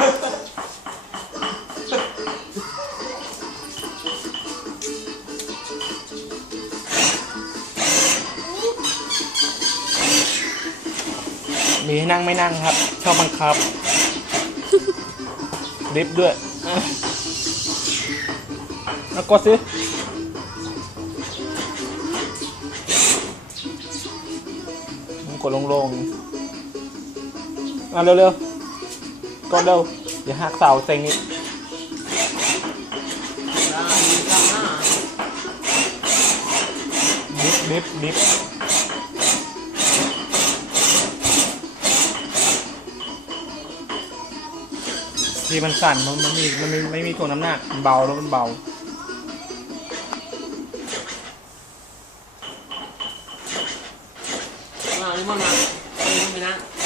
มีให้นั่งไม่นั่งครับ ชอบบังคับ ลิฟต์ด้วยเอากดสิกดลงๆอะเร็วๆ กดเร็วเดี๋ยวหักเสาเซ็งอีกดิฟดิฟดิฟที่มันสั่นมันมันมีมันมีไม่มีถ่วน้ำหนักมันเบาแล้วมันเบาข้างหน้านี่มันหนัก